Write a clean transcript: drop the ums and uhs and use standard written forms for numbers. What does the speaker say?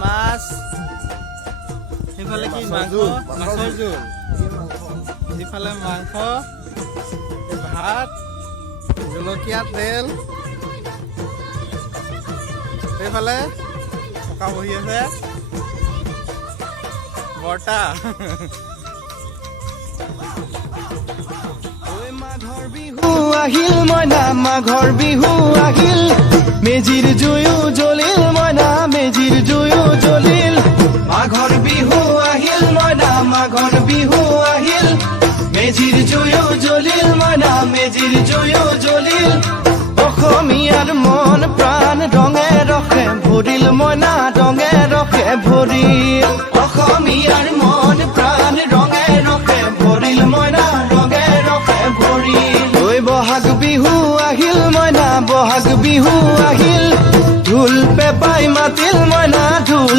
মাছ সেইফালে কি মাংস মাছৰ জোল সেইফালে মাংস ভাত জলকীয়া তেল সেইফালে পকা বহি আছে বৰ্তা মাঘৰ বিহু আহিল মইনা মাঘৰ বিহু আহিল মেজিৰ জুয়ো জ্বলিল মইনা মেজিৰ জুয়ো জ্বলিল মাঘৰ বিহু আহিল মইনা মাঘৰ বিহু আহিল মেজিৰ জুয়ো জ্বলিল মইনা মেজিৰ জুয়ো জ্বলিল অসমীয়াৰ মন প্ৰাণ ৰঙে ৰখে ভৰিল মইনা ৰঙে ৰখে ভৰিল অসমীয়াৰ মন প্ৰাণ ৰঙে ৰখে ভৰিল মইনা ৰঙে ৰখে ভৰিল ঐ বহাগ বিহু আহিল মইনা বহাগ বিহু আহিল ঢোল পেপাই মাতিল মইনা ঢোল